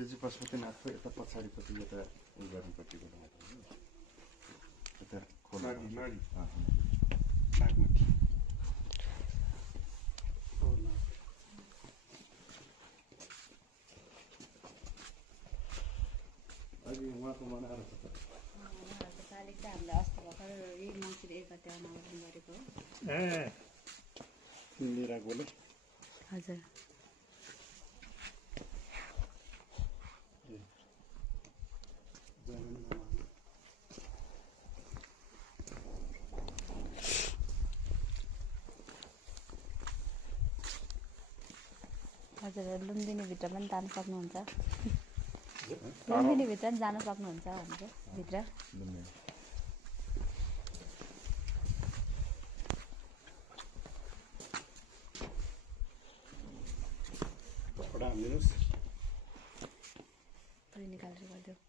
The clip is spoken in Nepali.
यो चाहिँ पशुपतिनाथको यता पछाडिपट्टि यता उयो गर्नुपट्टिबाट यता खोल्नु बागमती अहिले उहाँको मनाएर छ त पालिक चाहिँ हामीले अस्ति भर्खर यही मङ्सिर 1 गते अनावरण गरेको हो। लिराकोले हजुर हजुर लुम्बिनीभित्र पनि जान सक्नुहुन्छ। लुम्बिनीभित्र पनि जान सक्नुहुन्छ हाम्रो भित्र। कपडा हालिदिनुहोस् निकालेर गरिदियो।